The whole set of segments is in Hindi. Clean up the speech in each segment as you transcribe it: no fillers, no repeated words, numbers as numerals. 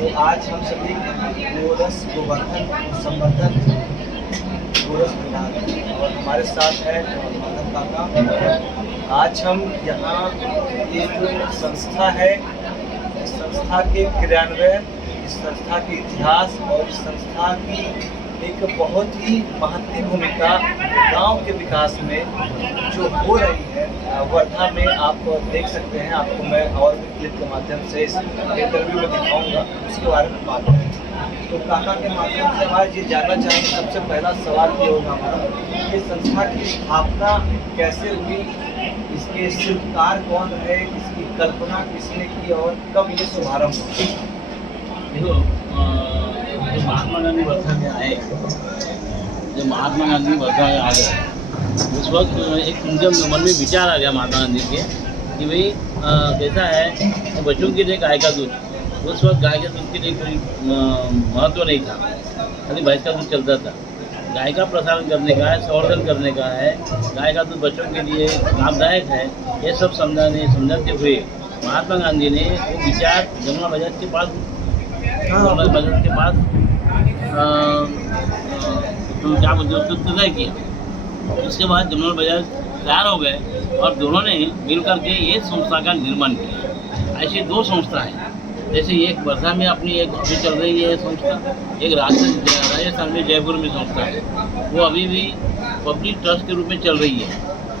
तो आज हम सभी गोरस गोवर्धन संवर्धन गोरस भंडार और हमारे साथ है माधव काका। आज हम यहाँ ये जो संस्था है, इस संस्था के क्रियान्वयन, इस संस्था के इतिहास और इस संस्था की एक बहुत ही महत्वपूर्ण भूमिका गांव के विकास में जो हो रही है वर्धा में, आप देख सकते हैं। आपको मैं और भी क्लिप के माध्यम से इस इंटरव्यू में दिखाऊंगा, उसके बारे में बात करें। तो काका के माध्यम से आज ये जानना चाहेंगे, सबसे पहला सवाल ये होगा हमारा, ये संस्था की स्थापना कैसे हुई, इसके शिल्पकार कौन है, इसकी कल्पना किसने की और कब ये शुभारंभ हुआ? देखो, महात्मा गांधी वर्धा में आए, जब महात्मा गांधी वर्धा में आ गए उस वक्त एक उनके मन में विचार आ गया महात्मा गांधी के कि भाई कैसा है तो बच्चों के लिए गाय का दूध, उस वक्त गाय के दूध के लिए कोई महत्व नहीं था, खाली भैंस का दूध चलता था। गाय का प्रसारण करने का है, संवर्धन करने का है, गाय का दूध बच्चों के लिए लाभदायक है, ये सब समझाते हुए महात्मा गांधी ने वो विचार जमुना बाजार के पास तो क्या बोलते हैं उसको तय किया। उसके बाद जमुना बाजार तैयार हो गए और दोनों ने मिल करके ये संस्था का निर्माण किया। ऐसी दो संस्था हैं, जैसे एक वर्धा में अपनी एक अभी चल रही है संस्था, एक राजस्थान में जयपुर में संस्था है, वो अभी भी पब्लिक ट्रस्ट के रूप में चल रही है।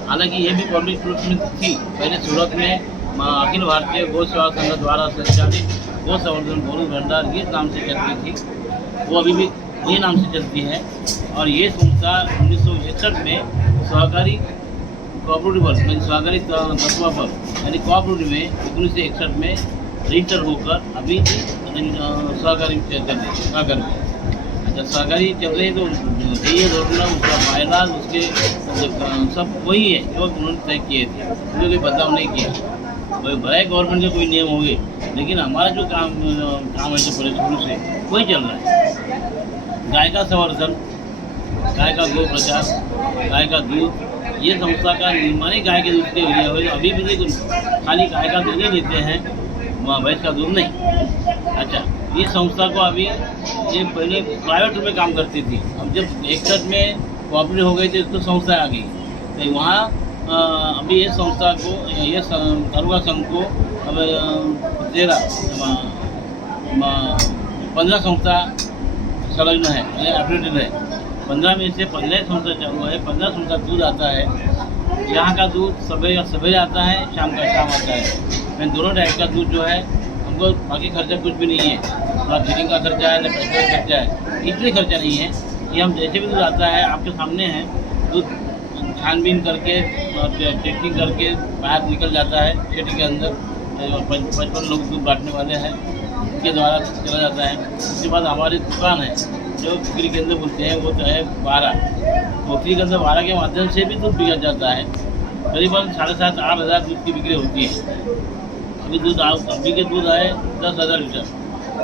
हालांकि ये भी पब्लिक ट्रस्ट में थी पहले सूरत में, अखिल भारतीय गौ सेवा संघ द्वारा संचालित गौ संवर्धन गोरस भंडार ये नाम से चलती थी, वो अभी भी ये नाम से चलती है। और ये संस्था 1961 में सहकारी कोऑपरेटिव सहकारी तत्व पर यानी कोऑपरेटिव में 1961 में रजिस्टर होकर अभी सहकारी चल रही है। सहकारी अच्छा सहकारी चल रही है तो ये रोकना उसका फायदा उसके सब वही है जो उन्होंने तय किए थे, उन्होंने कोई बदलाव नहीं किया। भले गवर्नमेंट के कोई नियम होंगे, लेकिन हमारा जो काम है जो पूरे शुरू से वही चल रहा है। गाय का संवर्धन, गाय का गो प्रचार, गाय का दूध, ये संस्था का निर्माण ही गाय के दूध के लिए हुए। अभी भी खाली गाय का दूध ही लेते हैं, भैंस का दूध नहीं। अच्छा, ये संस्था को अभी ये पहले प्राइवेट रूप में काम करती थी, अब जब 61 में कोऑपरेटिव हो गई थी इसको संस्था आ गई, तो वहाँ अभी ये संस्था को ये तालुका संघ को अब 15 संस्था संलग्न है, यानी एफिलिएटेड है। 15 में से 15 संस्था चालू है, 15 संस्था दूध आता है। यहाँ का दूध सवेरे आता है, शाम आता है। मैं दोनों टाइप का दूध जो है हमको बाकी खर्चा कुछ भी नहीं है, ना फीडिंग का खर्चा है ना पेट्रोल का खर्चा है, इसलिए खर्चा नहीं है। ये हम जैसे भी दूध आता है आपके सामने है, दूध छानबीन करके और टेस्टिंग करके बाहर निकल जाता है खेती के अंदर। 55 लोग दूध बांटने वाले हैं, उनके द्वारा चला जाता है। उसके बाद हमारी दुकान है जो बिक्री केंद्र बोलते हैं, वो तो है 12, तो बिक्री केंद्र 12 के माध्यम से भी दूध बिका जाता है। करीबन 7,500-8 हज़ार दूध की बिक्री होती है। अभी के दूध आए 10,000 लीटर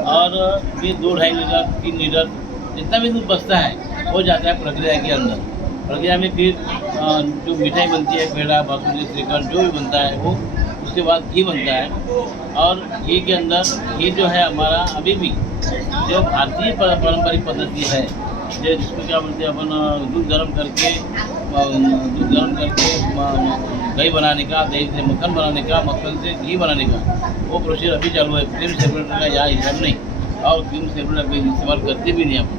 और भी 2-2.5 लीटर 3 लीटर जितना भी दूध बचता है वो जाता है प्रक्रिया के अंदर। प्रक्रिया में फिर जो मिठाई बनती है, पेड़ा, बासुंदी, श्रीखंड जो भी बनता है वो, उसके बाद घी बनता है। और घी के अंदर घी जो है हमारा अभी भी जो भारतीय पारंपरिक पद्धति है, जो जिसको क्या बोलते हैं अपन दूध गर्म करके दही बनाने का, दही से मक्खन बनाने का, मक्खन से घी बनाने का वो प्रोसेस अभी चालू है। क्रीम सेपरेटर का यहाँ हिसाब नहीं, और क्रीम सेपरेटर अभी इस्तेमाल करते भी नहीं अपन।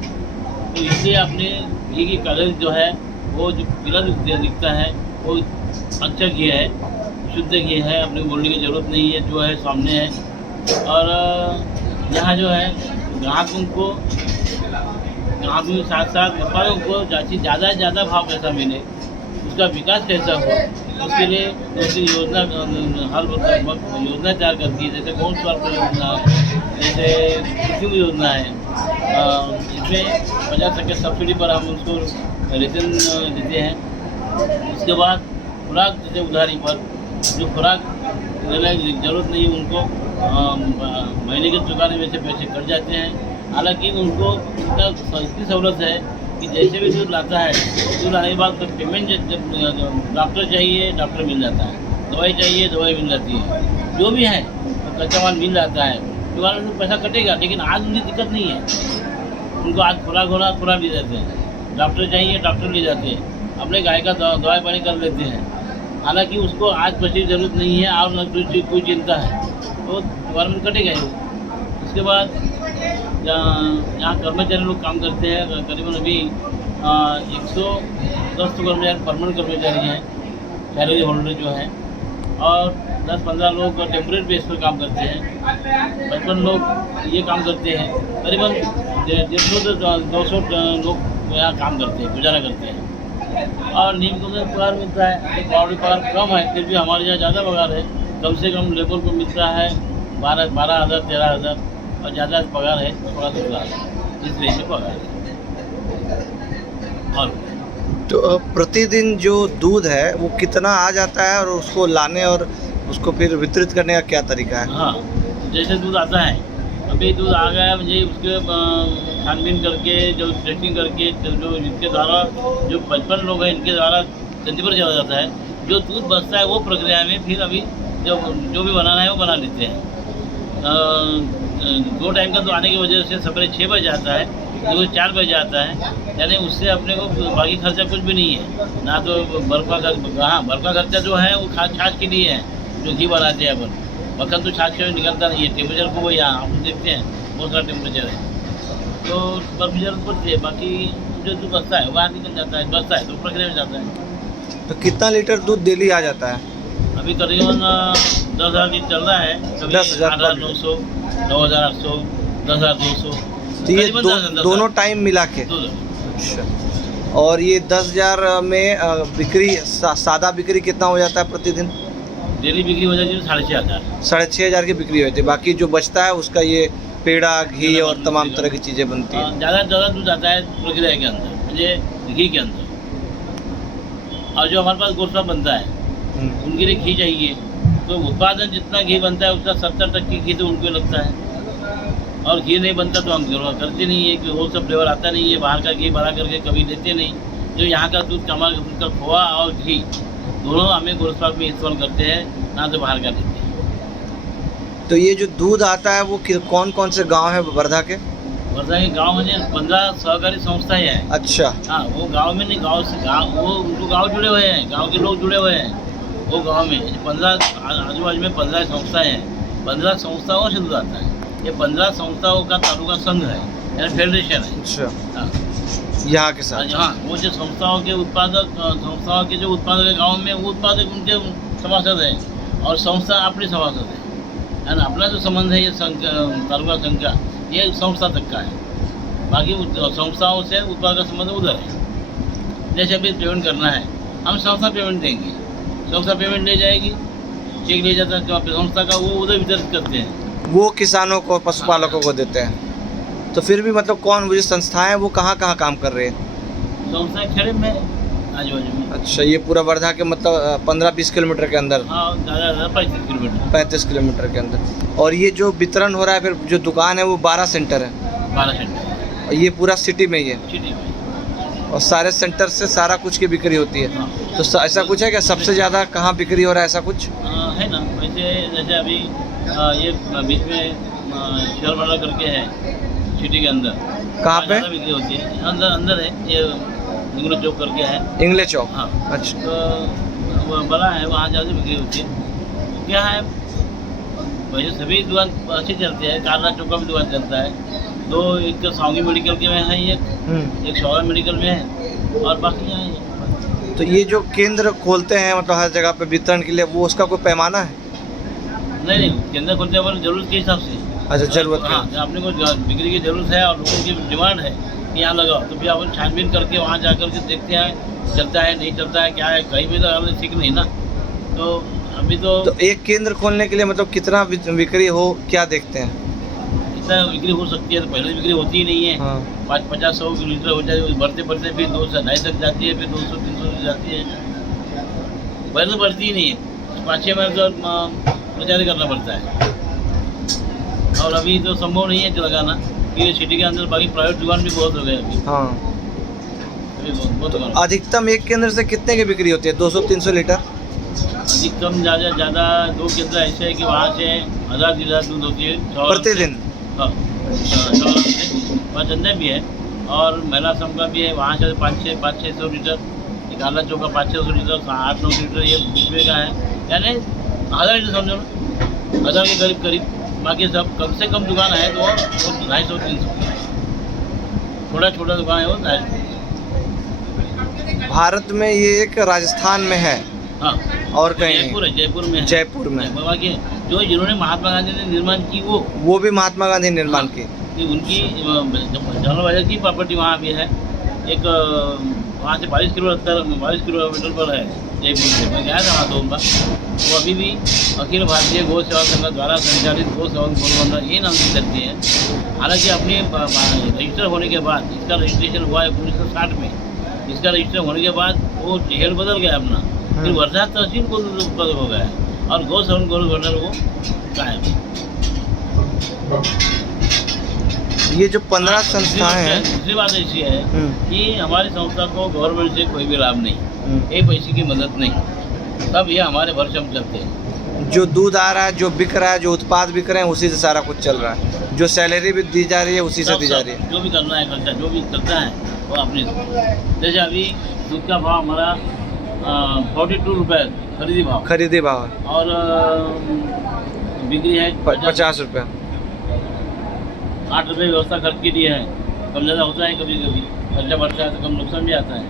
तो इसलिए अपने घी की कलर जो है वो जो पीला दिखता है वो अच्छा घी है, शुद्ध घी है, अपने बोलने की ज़रूरत नहीं है, जो है सामने है। और यहाँ जो है ग्राहकों के साथ साथ व्यापारियों को ज़्यादा से ज़्यादा भाव कैसा मिले, उसका विकास कैसा हो, उसके लिए दूसरी योजना हर योजना तैयार करती है। जैसे कौन स्वास्थ्य योजना, जैसे कृषि योजना है, इसमें 50% सब्सिडी पर हम उसको रेशन देते हैं। उसके बाद खुराक जैसे उधारी पर जो खुराक लेने की ज़रूरत नहीं उनको महीने के चुकाने में से पैसे कट जाते हैं। हालांकि उनको इतनी सहूलत है कि जैसे भी दूध लाता है, दूध लाने के बाद तो पेमेंट जब डॉक्टर चाहिए डॉक्टर मिल जाता है, दवाई चाहिए दवाई मिल जाती है, जो भी है तो कच्चा माल मिल जाता है। दुकान में पैसा कटेगा, लेकिन आज उनकी दिक्कत नहीं है। उनको आज खुराक होना खुराक ले जाते हैं, डॉक्टर चाहिए डॉक्टर ले जाते हैं, अपने गाय का दवाई पानी कर लेते हैं। हालांकि उसको आज पैसे की जरूरत नहीं है और न कोई चिंता है, तो गवर्नमेंट कटेगा ही। उसके बाद यहाँ कर्मचारी लोग काम करते हैं, करीबन अभी 110 तो कर्मचारी परमानेंट कर्मचारी हैं, सैलरी होल्डर जो है, और 10-15 लोग टेम्परेरी बेस पर काम करते हैं, 55 लोग ये काम करते हैं। करीबन 150-200 लोग यहाँ काम करते हैं, गुजारा करते हैं। और नीम को पगार मिलता है, पगार कम है, फिर भी हमारे यहाँ ज़्यादा पगार है। कम से कम लेबर को मिलता है 12,000 13,000, और ज़्यादा पगार है 16,000, इस रेंज में पगार है। और तो प्रतिदिन जो दूध है वो कितना आ जाता है, और उसको लाने और उसको फिर वितरित करने का क्या तरीका है? हाँ, जैसे दूध आता है, अभी दूध आ गया, मुझे उसके छानबीन करके, जो टेस्टिंग करके, जो जिनके द्वारा जो 55 लोग हैं इनके द्वारा चंदी पर चला जाता है। जो दूध बचता है वो प्रक्रिया में फिर अभी जो भी बनाना है वो बना लेते हैं। 2 टाइम का तो आने की वजह से सवेरे 6 बजे आता है, दूध 4 बजे आता है, यानी उससे अपने को बाकी खर्चा कुछ भी नहीं है। ना तो बर्फ़ का खर्चा जो है वो छाछ के लिए है, जो घी बनाते हैं अपन। मक्खन तो छाछ से निकलता नहीं है, टेम्परेचर को वही आप देखते हैं बहुत सारा टेम्परेचर है, तो बर्फ़ की जरूरत पड़ती है। बाकी जो दूध बचता है बाहर निकल जाता है, बचता है तो प्रक्रिया में जाता है। तो कितना लीटर दूध डेली आ जाता है? अभी करीबन 10,000 लीटर चल रहा है, 10,000 8,900, 9,800, 10,200। तो ये दोनों टाइम मिला के? अच्छा। और ये 10,000 में बिक्री सादा बिक्री कितना हो जाता है प्रतिदिन? डेली बिक्री हो जाती है 6,500। 6,500 की बिक्री होती है। बाकी जो बचता है उसका ये पेड़ा, घी और तमाम तरह की चीज़ें बनती हैं। ज़्यादा से ज़्यादा दूध आता है प्रक्रिया के अंदर, मुझे घी के अंदर। और जो हमारे पास गोश्त बनता है उनके लिए घी चाहिए, तो उत्पादन जितना घी बनता है उसका 70% घी तो उनको लगता है। और घी नहीं बनता तो हम करते नहीं है, कि वो सब फ्लेवर आता नहीं है, बाहर का घी बना करके कभी लेते नहीं। जो यहाँ का दूध कमाल का खोआ और घी दोनों हमें गोरखपाल में इस्तेमाल करते हैं, ना तो बाहर का लेते हैं। तो ये जो दूध आता है वो कौन कौन से गांव है वर्धा के? वर्धा के गांव में 15 सहकारी संस्थाएं हैं। अच्छा। हाँ, वो गांव में नहीं, गांव से गांव, वो उनको गांव जुड़े हुए हैं, गांव के लोग जुड़े हुए हैं। वो गांव में 15 आजू बाजू में 15 संस्थाएं हैं, 15 संस्थाओं से दूध आता है। ये 15 संस्थाओं का तालुका संघ है, यानी फेडरेशन है। अच्छा। हाँ, यहाँ के साथ? हाँ, वो जो संस्थाओं के जो उत्पादक है गाँव में, वो उत्पादक उनके सभासद हैं, और संस्था अपनी सभासद है ना। अपना जो संबंध है ये तालुका संघ का, ये संस्था तक का है। बाकी संस्थाओं से उत्पादक का संबंध उधर है। जैसे अभी पेमेंट करना है, हम संस्था पेमेंट देंगे, संस्था पेमेंट ले जाएगी, चेक ले जाता है संस्था का, वो उधर वितरित करते हैं, वो किसानों को, पशुपालकों को देते हैं। तो फिर भी मतलब कौन, वो जो संस्थाएं वो कहाँ कर रहे हैं? संस्थाएं खेड़े में आजू बाजू में। अच्छा, ये पूरा वर्धा के मतलब 15-20 किलोमीटर के अंदर? हाँ, ज़्यादा 35 किलोमीटर। 35 किलोमीटर के अंदर। और ये जो वितरण हो रहा है, फिर जो दुकान है वो 12 सेंटर है? 12 सेंटर। और ये पूरा सिटी में ही है? सिटी में। और सारे सेंटर से सारा कुछ की बिक्री होती है? हाँ। तो ऐसा कुछ है क्या, सबसे ज़्यादा कहाँ बिक्री हो रहा है, ऐसा कुछ है ना? वैसे जैसे अभी ये बीच में शहर करके है सिटी के अंदर। कहाँ पे बिक्री होती है? अंदर है, ये इंग्लिश चौक करके है। इंग्लिश चौक? हाँ। अच्छा। तो वो बड़ा है, वहाँ ज़्यादा बिक्री होती है। तो क्या है, वैसे सभी दुकान अच्छी चलती है। कारला चौक का भी दुकान चलता है, 2 एक सावंगी मेडिकल के में है, एक शौरा मेडिकल में है, और बाकी यहाँ है। तो ये जो केंद्र खोलते हैं मतलब हर जगह पे वितरण के लिए, वो उसका कोई पैमाना है? नहीं, केंद्र खोलते हैं पर जरूरत के हिसाब से। अच्छा, जरूरत हाँ, अपने को बिक्री की जरूरत है और लोगों की डिमांड है कि यहाँ लगाओ, तो फिर अपन छानबीन करके वहाँ जा कर के देखते हैं चलता है नहीं चलता है, क्या है, कहीं भी तो ठीक नहीं ना। तो अभी तो एक केंद्र खोलने के लिए मतलब कितना बिक्री हो, क्या देखते हैं? कितना बिक्री हो सकती है? तो पहले बिक्री होती ही नहीं है। हाँ। 50-100 लीटर हो जाए, बढ़ते बढ़ते फिर 200-250 तक जाती है, फिर 200-300 तक जाती है। पहले तो बढ़ती ही नहीं है, 5-6 महीने तो प्रचार करना पड़ता है। और अभी तो संभव नहीं है लगाना, क्योंकि सिटी के अंदर बाकी प्राइवेट दुकान भी बहुत हो गए अभी। हाँ। अभी बहुत तो अधिकतम एक केंद्र से कितने की बिक्री होती है? 200-300 लीटर? अधिकतम ज़्यादा 2 केंद्र ऐसे है कि वहाँ से 1000 दूध होती है प्रतिदिन। हाँ, वहाँ चंदा भी है और महिला संघ का भी है, वहाँ से 500-600 लीटर, एक आला चौका 500 लीटर, 8-9 लीटर ये बिजली का है, यानी 1000 लीटर समझो ना, 1000 के करीब। बाकी सब कम से कम दुकान है तो वो 250-300, छोटा दुकान है वो 250। भारत में ये एक राजस्थान में है हाँ, और कहीं जयपुर में है। जयपुर में। बाकी जो जिन्होंने महात्मा गांधी ने निर्माण की वो भी महात्मा गांधी निर्माण की। कि उनकी जनरल बाजार की प्रॉपर्टी वहाँ भी है। एक वहाँ से 22 किलोमीटर पर है जयपुर से। मैं गया था वहाँ 2 बार। वो अभी भी अखिल भारतीय गौ सेवा संघ द्वारा संचालित गौ सेवा गौरवंदना ये नाम से करती है। हालांकि अपने रजिस्टर होने के बाद, इसका रजिस्ट्रेशन हुआ है 1960 में, इसका रजिस्टर होने के बाद वो हेड बदल गया अपना, फिर वर्धा तहसील को बदल हो गया है और गौ सेवा गौरवंदना वो कायम है। ये जो 15 संस्थाएं हैं, दूसरी बात ऐसी है कि हमारी संस्था को गवर्नमेंट से कोई भी लाभ नहीं, एक पैसे की मदद नहीं, सब ये हमारे भरसम चलते हैं। जो दूध आ रहा है, जो बिक रहा है, जो उत्पाद बिक रहे हैं, उसी से सारा कुछ चल रहा है। जो सैलरी भी दी जा रही है उसी से दी जा रही है। जो भी करना है खर्चा, जो भी करता है वो अपने, जैसे अभी दूध का भाव हमारा 42 रुपये खरीदी भाव है और बिक्री है 50 रुपये। 8 रुपये व्यवस्था खर्च के लिए है। कम ज़्यादा होता है, कभी कभी खर्चा बढ़ता है तो कम नुकसान भी आता है,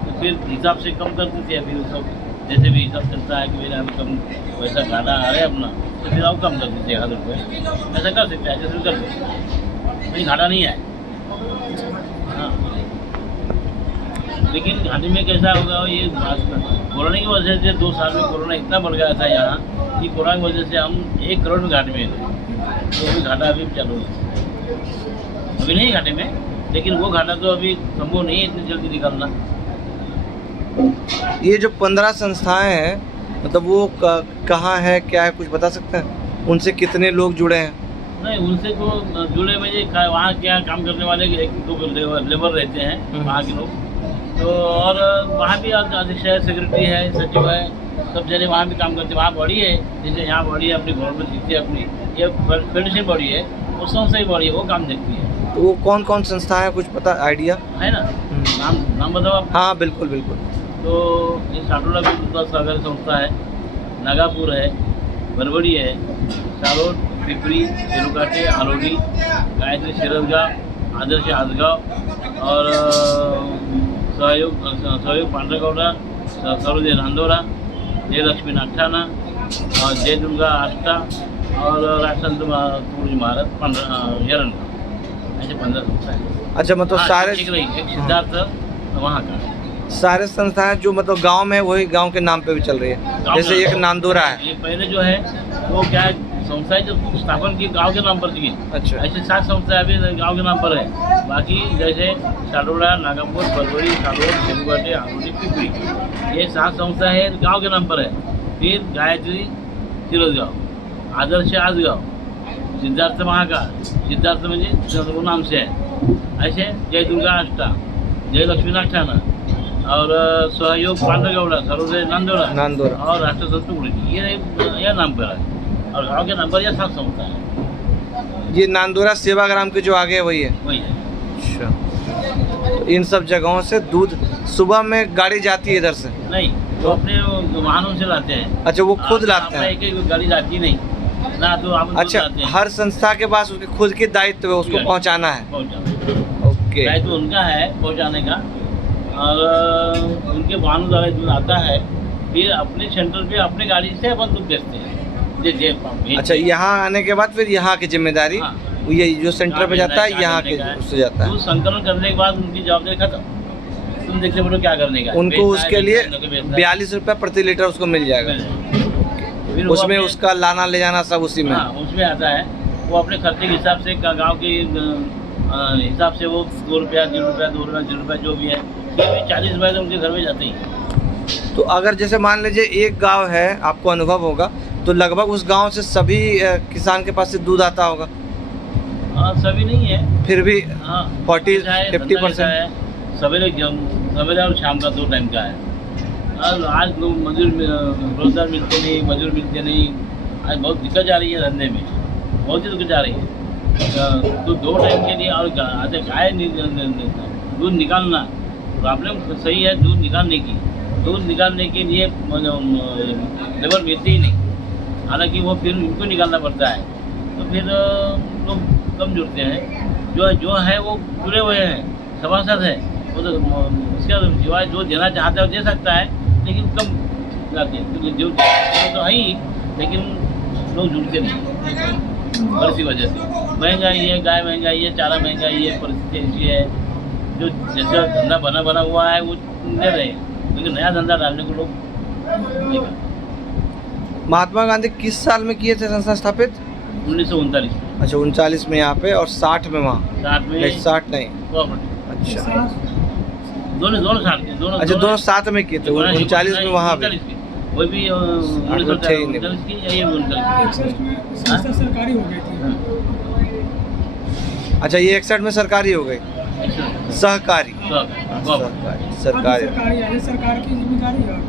तो फिर हिसाब से कम कर देते हैं। फिर सब जैसे भी हिसाब चलता है कि मेरा हम कम पैसा घाटा आ रहा है अपना, तो फिर आप कम कर दीजिए 1000 रुपये, ऐसा कर सकते हैं, ऐसे कर सकते हैं, कोई घाटा नहीं है। हाँ, लेकिन घाटे में कैसा होगा ये कोरोना की वजह से 2 साल में कोरोना इतना बढ़ गया था यहाँ कि कोरोना की वजह से हम 1 करोड़ में घाटे में गए, तो अभी घाटा अभी चालू है, अभी नहीं घाटे में, लेकिन वो घाटा तो अभी संभव नहीं है इतनी जल्दी निकालना। ये जो 15 संस्थाएं हैं, मतलब वो कहाँ है, क्या है, कुछ बता सकते हैं? उनसे कितने लोग जुड़े हैं? नहीं, उनसे तो जुड़े में ये वहाँ क्या काम करने वाले 1-2 लेबर रहते हैं वहाँ के लोग, तो और वहाँ भी अध्यक्ष है, सेक्रेटरी है, सचिव है, सब जने वहाँ भी काम करते हैं। वहाँ बॉडी है, जैसे यहाँ बॉडी है अपनी गवर्नमेंट दिखती है अपनी, ये फेडरेशन बॉडी है, वो संस्था ही बॉडी है, वो काम देखती है। तो वो कौन कौन संस्था है, कुछ पता आइडिया है ना? नाम बताओ आप। हाँ बिल्कुल बिल्कुल। तो ये साटोला विद्युत सहकारी संस्था है, नागापुर है, बरबड़ी है, सालोद, पिपरी, तेलुकाटे, आलोडी, गायत्री शिरदगांव, आदर्श आसगांव और सहयोग पांढरगौड़ा, सरोदय नांदोरा, जयलक्ष्मी नागठाणा और जय दुर्गा आष्टा और राजसंत तुळजी महाराज यरनगांव, ऐसे 15 संस्था है। अच्छा, मतलब सारे एक सिद्धार्थ वहाँ का सारे संस्थाएं जो मतलब गांव में, वही गांव के नाम पे भी चल रही है। जैसे एक नांदोरा है, ये पहले जो है वो क्या है, संस्थाएं जो स्थापन की गांव के नाम पर थी। अच्छा, ऐसे 7 संस्थाएं अभी गांव के नाम पर है। बाकी जैसे साटोला, नागापुर, बरबड़ी, सालोद, तेलुकाटे, आलोडी, पिपरी, ये 7 संस्थाएं गांव के नाम पर है। फिर गायत्री शिरदगांव, आदर्श आसगांव, सिद्धार्थ महाकाल, सिद्धार्थ म्हणजे नाम से है। ऐसे जय दुर्गा आष्टा, जय लक्ष्मी नागठाणा और सहयोग पांढरगौड़ा, सरोदय नांदोरा और राष्ट्रसंत तुळजी, ये नाम पर है। और गाँव के नाम पर यह 7 संस्था है। ये नांदोरा सेवाग्राम के जो आगे है वही है? वही है। अच्छा, तो इन सब जगहों से दूध सुबह में गाड़ी जाती है इधर से? नहीं, वो अपने वाहनों से लाते हैं। अच्छा, वो खुद लाते हैं? एक गाड़ी जाती नहीं ना, तो आप अच्छा, हर संस्था के पास उसके खुद की दायित्व है उसको पहुंचाना है? ओके, दायित्व उनका है पहुंचाने का, और उनके वाहनों द्वारा दूध आता है, फिर अपने सेंटर पे अपने गाड़ी से अपन दूध बेचते हैं। अच्छा, यहाँ आने के बाद फिर यहाँ की जिम्मेदारी, ये जो सेंटर पे जाता है यहाँ के उससे जाता है। दूध संकलन करने के बाद उनकी जवाबदारी खत्म, तुम देखते बोलो क्या करने का। उनको उसके लिए 42 रुपये प्रति लीटर उसको मिल जाएगा, उसमें उसका लाना ले जाना सब उसी में? उसमें आता है। वो अपने खर्चे के हिसाब से, गाँव के हिसाब से वो 2 रुपया, 3 रुपया, 2 रुपया, 3 रुपया जो भी है, ये भी 40 रुपये तो उनके घर में जाते ही। तो अगर जैसे मान लीजिए एक गांव है, आपको अनुभव होगा, तो लगभग उस गांव से सभी किसान के पास से दूध आता होगा? सभी नहीं है, फिर भी 40-50% है। सवेरे और शाम का 2 टाइम का है। आज लोग रोजगार मिलते नहीं, मजदूर मिलते नहीं। आज बहुत दिक्कत आ रही है धंधे में, बहुत ही दिक्कत आ रही है। तो 2 टाइम के लिए और अच्छा गाय दूध निकालना प्रॉब्लम सही है, दूध निकालने की। दूध निकालने के लिए लेबर मिलती ही नहीं, हालांकि वो फिर उनको निकालना पड़ता है, तो फिर लोग कम जुड़ते हैं। जो है वो जुड़े हुए हैं, सभासद है, वो तो उसका सिवाय जो देना चाहता है वो दे सकता है, लेकिन कम जाते हैं क्योंकि जो तो है ही, लेकिन लोग जुड़ते नहीं और इसी वजह से महंगाई है, गाय महंगाई है, चारा महंगाई है, परिस्थिति ऐसी है। जो जैसा धंधा बना हुआ है वो दे रहे हैं, लेकिन नया धंधा डालने को लोग नहीं करते। महात्मा गांधी किस साल में किए थे संस्था स्थापित? 1939। अच्छा 39 में यहाँ पे और 60 में वहाँ? 60 में नहीं 60 नहीं। अच्छा दोनों साल के दोनों। अच्छा दोनों साथ में किए थे, 39 में वहाँ भी? वो भी 1939 की, ये 61 में संस्था सरकारी हो गई थी। अच्छा ये 61 में सरकारी हो गई, सहकारी सरकारी सरकारी सरकार की जिम्मेदारी है।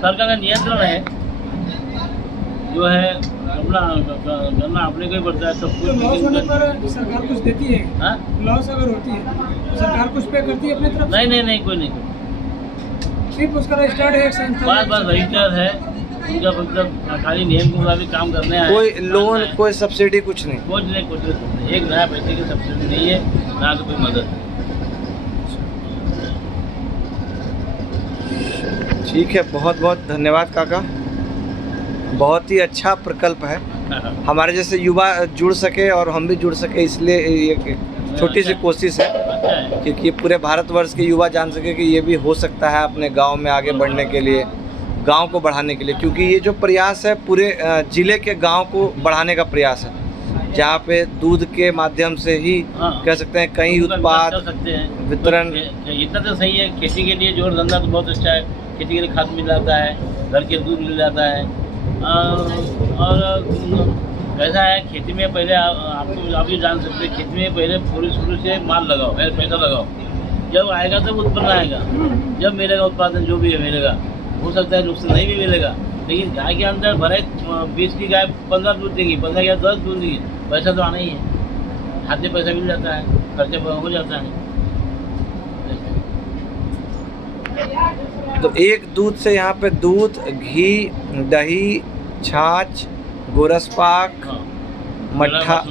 सरकार का नियंत्रण है, जो है अपना करना अपने को ही पड़ता है सब तो लॉस होने पर सरकार कुछ देती है? हाँ? लॉस अगर होती है तो सरकार कुछ पे करती है अपनी तरफ? नहीं कोई नहीं, सिर्फ उसका रजिस्टर्ड है एक संस्था? बस रजिस्टर है उनका, मतलब खाली नियम के मुताबिक काम करने हैं। कोई लोन कोई सब्सिडी कुछ नहीं? कुछ नहीं, एक नया पैसे की सब्सिडी नहीं है, ना तो कोई मदद है। ठीक है, बहुत बहुत धन्यवाद काका, बहुत ही अच्छा प्रकल्प है। हमारे जैसे युवा जुड़ सके और हम भी जुड़ सके, इसलिए ये छोटी सी कोशिश है, क्योंकि ये पूरे भारतवर्ष के युवा जान सके कि ये भी हो सकता है अपने गांव में आगे बढ़ने के लिए, गांव को बढ़ाने के लिए। क्योंकि ये जो प्रयास है पूरे ज़िले के गांव को बढ़ाने का प्रयास है, जहाँ पे दूध के माध्यम से ही कह सकते हैं कई उत्पाद वितरण। इतना तो सही है, खेती के लिए जोड़ धंधा तो बहुत अच्छा है, खेती के लिए खाद मिल जाता है, घर के दूध मिल जाता है। और कैसा है, खेती में पहले आप भी जान सकते हैं, खेती में पहले पूरी शुरू से माल लगाओ, पैसा लगाओ, जब आएगा तब उत्पन्न आएगा, जब मिलेगा उत्पादन जो भी है मिलेगा। हो सकता है नुकसान नहीं भी मिलेगा, लेकिन गाय के अंदर भरे 20 की गाय 15 दूध देगी, 15 या 10 दूध देगी, पैसा तो आना ही है, हाथ में पैसा मिल जाता है, खर्चे हो जाता है। तो एक दूध से यहाँ पे दूध, घी, दही, छाछ, गोरस पाक, मट्ठा,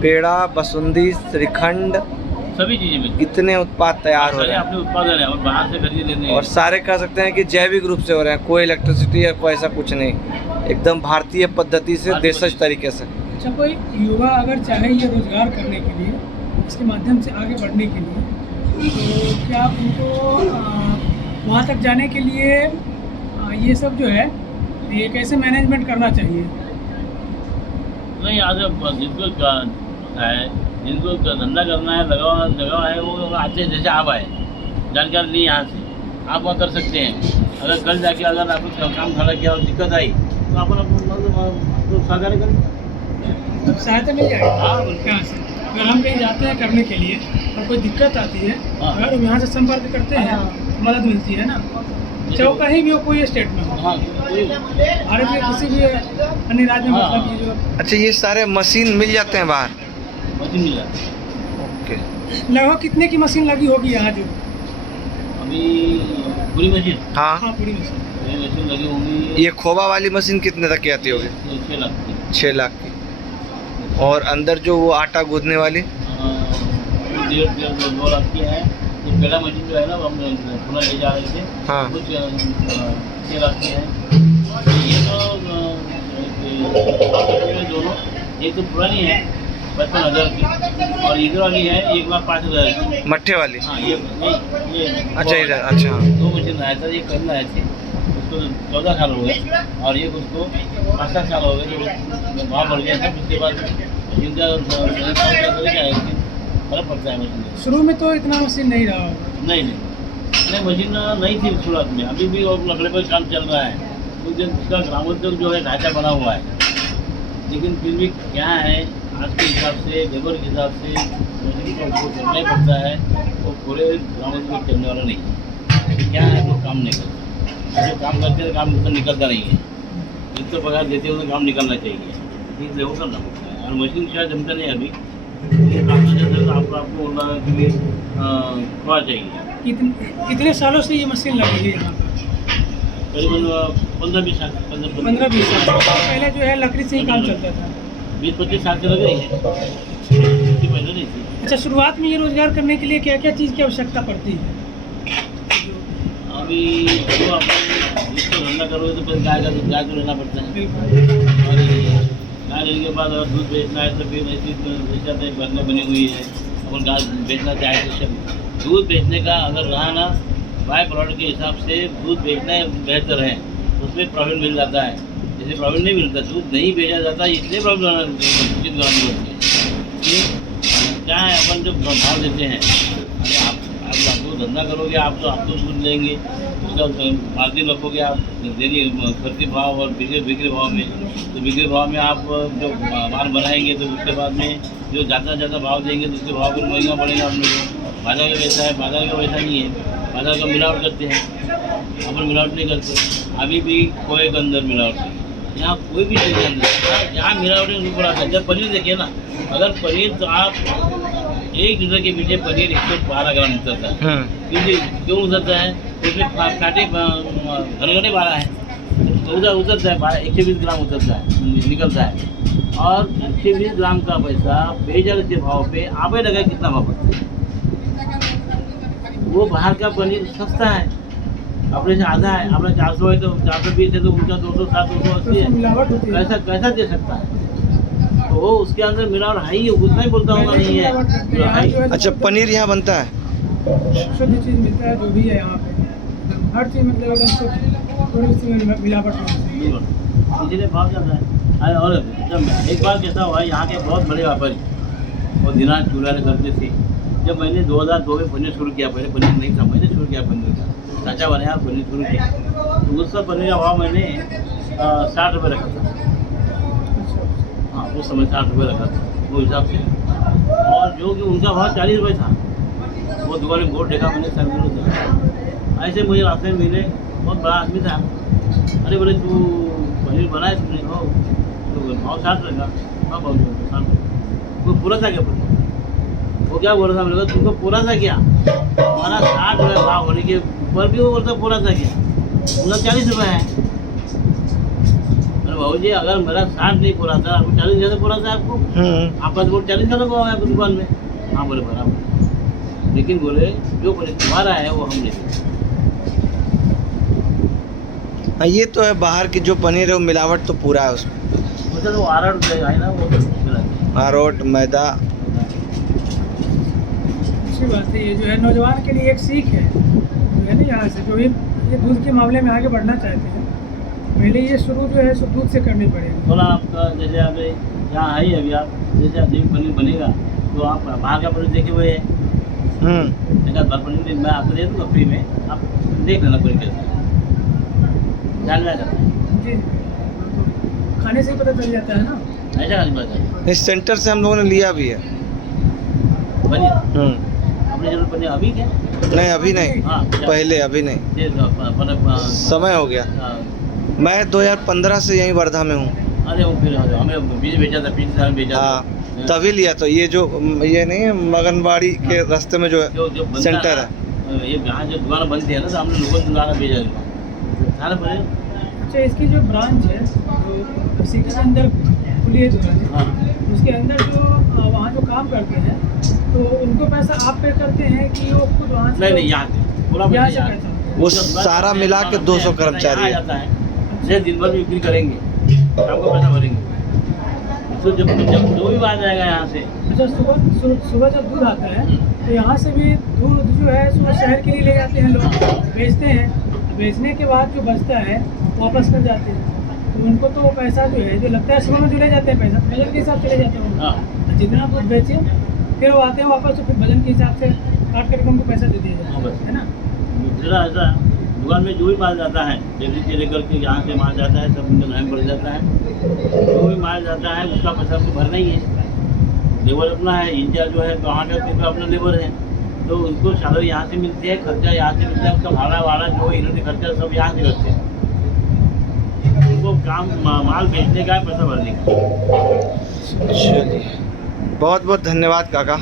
पेड़ा, बसुंदी, श्रीखंड, सभी चीजें मिलती, इतने उत्पाद तैयार हो रहे हैं। अपने उत्पादन है और बाहर से खरीद लेते हैं, और सारे कह सकते हैं कि जैविक रूप से हो रहे हैं, कोई इलेक्ट्रिसिटी या कोई ऐसा कुछ नहीं, एकदम भारतीय पद्धति से, देशज तरीके से। अच्छा, कोई युवा अगर चाहे ये रोजगार करने के लिए, इसके माध्यम से आगे बढ़ने के लिए, तो क्या आप उनको वहाँ तक जाने के लिए ये सब जो है ये कैसे मैनेजमेंट करना चाहिए? नहीं, आज जिनको है, जिनको धंधा करना है, लगाव है, वो आते हैं। जैसे आप आए, जानकारी ली यहाँ से, आप वहाँ कर सकते हैं। अगर कल जाके अगर आपको काम खड़ा किया और दिक्कत आई तो आप साझा करें, तो सहायता मिल जाएगी। यहाँ से अगर हम कहीं जाते हैं करने के लिए और कोई दिक्कत आती है, अगर हम यहाँ से संपर्क करते हैं तो मदद मिलती है ना, चाहे वो कहीं भी हो, कोई स्टेट में हो, भारत के किसी भी अन्य राज्य में। मतलब ये जो अच्छा, ये सारे मशीन मिल जाते हैं बाहर? मशीन मिल जाती है। ओके, लगभग कितने की मशीन लगी होगी यहाँ जो? अभी पूरी मशीन? हाँ, पूरी मशीन लगी होंगी। ये खोबा वाली मशीन कितने तक की आती होगी? 6 लाख की। 6 लाख की। और अंदर जो वो आटा गूंदने वाली? 1.5-2 लाख की है। तो पेड़ा मशीन जो है ना, वो हम पूरा ले जा रहे थे, हाँ, कुछ 6 लाख की है। ये तो दोनों, एक तो पुरानी है 55,000 की, और इधर वाली है 1,05,000 की, मट्ठे वाली। हाँ ये अच्छा इधर, अच्छा 2 मशीन आया था। ये कल आए थे, उसको 14 साल हो गए, और ये उसको 5-7 साल हो गए, जो वहाँ बढ़ गया था। उसके बाद इनका फर्क पड़ता है मशीन। शुरू में तो इतना मशीन नहीं रहा होगा? नहीं मशीन नहीं थी शुरुआत में, अभी भी और लकड़े पर काम चल रहा है, क्योंकि उसका ग्रामोद्योग जो है ढांचा बना हुआ है। लेकिन फिर भी क्या है, आज के हिसाब से, लेबर के हिसाब से मशीन को उपयोग करना ही पड़ता है। वो पूरे गाँव में चलने वाला नहीं है। क्या है, वो काम नहीं करता। जो काम करते हैं काम उसका निकलता नहीं है। जितना पगार देते हैं उतना काम निकलना चाहिए, इसलिए वो करना पड़ता है। और मशीन शायद जमता नहीं है अभी, काम तो आपको बोल रहा है कि थोड़ा चाहिए। कितने सालों से ये मशीन लगी है यहाँ पर? करीबन 15-20 साल 15-20 साल पहले जो है लकड़ी से ही काम चलता था। 20-25 साल से लग रही है, इससे पहले नहीं थी। अच्छा, शुरुआत में ये रोजगार करने के लिए क्या क्या चीज़ की आवश्यकता पड़ती है? अभी जो आप जिसको धंधा करोगे तो फिर गाय तो लेना पड़ता है, बिल्कुल। और गाय लेने के बाद अगर दूध बेचना है तो फिर ऐसी जैसे बरने बनी हुई है। अगर गाय बेचना चाहे तो सब दूध बेचने का अगर रहा ना, बाय प्रोडक्ट के हिसाब से दूध बेचना बेहतर है, उसमें प्रॉफिट मिल जाता है। जैसे प्रॉफिट नहीं मिलता, दूध नहीं बेचा जाता, इसलिए प्रॉब्लम उचित करानी होती है। क्या है, अपन जो भाव देते हैं, अगर आप तो धंधा करोगे आप तो दूध लेंगे, उसका मार्जिन रखोगे आप डेली खरीदी भाव और बिक्री भाव में। तो बिक्री भाव में आप जो माल बनाएंगे तो उसके बाद में जो ज़्यादा भाव देंगे तो उसके भाव पर महंगा पड़ेगा हम लोग। बाजार का वैसा है, बाजार का वैसा नहीं है। बाजार का मिलावट करते हैं, अपन मिलावट नहीं करते। अभी भी खोए के अंदर मिलावट है, यहाँ कोई भी चीज़ के अंदर जहाँ मिलावट है उसको बुरा था। जब पनीर देखिए ना, अगर पनीर तो आप 1 लीटर के पीछे पनीर 112 ग्राम उतरता है। क्यों उतरता है? उसमें कांटे घने 12 है, तो उधर उतरता है 120 ग्राम उतरता है, निकलता है। और 120 ग्राम का पैसा बेचने के भाव पे आप ही लगा कितना भाव पड़ता है। वो बाहर का पनीर सस्ता है, अपने से आधा है। अपना 400 है तो 420 है, तो उनका 260 280 है। कैसा दे सकता है? तो वो उसके अंदर मिलावट है ही, उतना ही बोलता होगा नहीं है। अच्छा, पनीर यहाँ बनता है? शुद्ध चीज़ मिलता है, जो भी है यहाँ पे हर चीज़ मतलब एकदम शुद्ध, थोड़ी सी मिलावट नहीं है, इसीलिए भाव ज़्यादा है। और जब एक बार कैसा हुआ, यहाँ के बहुत बड़े व्यापारी वो दिनाज चूल्हा करते थे। जब मैंने 2002 में पनीर शुरू किया, पहले पनीर नहीं था, मैंने शुरू किया पनीर का, चाचा बने यार पनीर शुरू किया, तो उस समय पनीर का भाव मैंने 60 रुपये रखा था। हाँ, उस समय 60 रुपये रखा था वो हिसाब से। और जो कि उनका भाव 40 रुपये था। वो दुकान में बोर्ड देखा मैंने, 70 रुपये। ऐसे मुझे रास्ते में मिले, बहुत बड़ा आदमी था। अरे बोले तू पनीर बनाए तुमने? हो तो भाव 60 रखा। हाँ भाव 60। वो पूरा था क्या पनीर? वो क्या बोल रहा था, मेरे को तुमको पूरा था क्या? हमारा 60 रुपये भाव होने के ऊपर भी वो बोलता पूरा था क्या? पूरा 40 रुपये है। अरे भाऊ जी, अगर मेरा 60 नहीं पूरा था, आपको 40 जैसे पूरा था आपको? आपका तो 40 का लगा हुआ है आपकी दुकान में। हाँ बोले बराबर, लेकिन बोले जो पनीर तुम्हारा है वो हम लेते। हाँ, ये तो है, बाहर की जो पनीर है वो मिलावट तो पूरा है उसमें। मतलब वो आराट है ना, वो अरारोट, मैदा। अच्छी बात है। ये जो है नौजवान के लिए एक सीख है, जो है ना, यहाँ से जो ये दूध के मामले में आगे बढ़ना चाहते हैं, पहले ये शुरू जो है सो दूध से करनी पड़ेगी। थोड़ा आपका जैसे आप यहाँ आई अभी आप जैसे आप पनीर बनेगा तो आप बाहर का पनीर देखे हुए है, पनीर मैं आपको दे दूँगा फ्री में, आप देख लेना पनीर कैसा जान में आ जाता है। जी, खाने से ही पता चल जाता है ना। ऐसा बात है। इस सेंटर से हम लोगों ने लिया भी है पनीर अपने जरूर पनीर अभी क्या? नहीं, अभी नहीं। हाँ, पहले, अभी नहीं, समय हो गया। मैं 2015 से यहीं वर्धा में हूँ। अरे वो फिर हमें बीज बेचा था, 5 साल बेचा था। हाँ, तभी लिया। तो ये जो ये नहीं है, मगनबाड़ी के रास्ते में जो सेंटर है, ये यहाँ जो दुकान बनती है ना, तो हमने लोगों को दुकान भेजा सारा पनीर। अच्छा, इसकी जो ब्रांच है जो सिटी के अंदर खुली है दुकान, हाँ, उसके अंदर जो वहाँ जो काम करते हैं तो उनको पैसा आप पे करते हैं कि वो खुद वहाँ से? नहीं, यहाँ से पूरा यहाँ से यहाँ पैसा वो सारा मिला के 200 कर्मचारी आ है। जाता है। जैसे दिन भर बिक्री करेंगे, आपको पैसा भरेंगे, तो जब जो भी बात जाएगा यहाँ से। अच्छा, सुबह जब दूध आता है तो यहाँ से भी दूध जो है सो शहर के लिए ले जाते हैं लोग, बेचते हैं। बेचने के बाद जो बचता है वापस कर जाते हैं, तो उनको तो पैसा जो है जो लगता है सुबह में जो ले जाते हैं पैसा वजन के हिसाब से ले जाते हैं। हाँ, जितना दूध बेचे फिर वो आते हैं वापस, तो फिर वजन के हिसाब से काट करके उनको पैसा दे दिया जाता है ना। दूसरा ऐसा दुकान में जो भी माल जाता है, डेली से लेकर के यहाँ से माल जाता है, सब उनका नाम पड़ जाता है। जो भी माल जाता है उसका पैसा आपको भरना ही है। लेबर अपना है, इंचार्ज जो है वहाँ का अपना लेबर है, तो उनको सैलरी यहाँ से मिलती है, खर्चा यहाँ से मिलता है, उसका भाड़ा जो इन्होंने खर्चा सब यहाँ से करते हैं। उनको काम माल बेचने का है, पैसा भरने का। चलिए, बहुत बहुत धन्यवाद काका।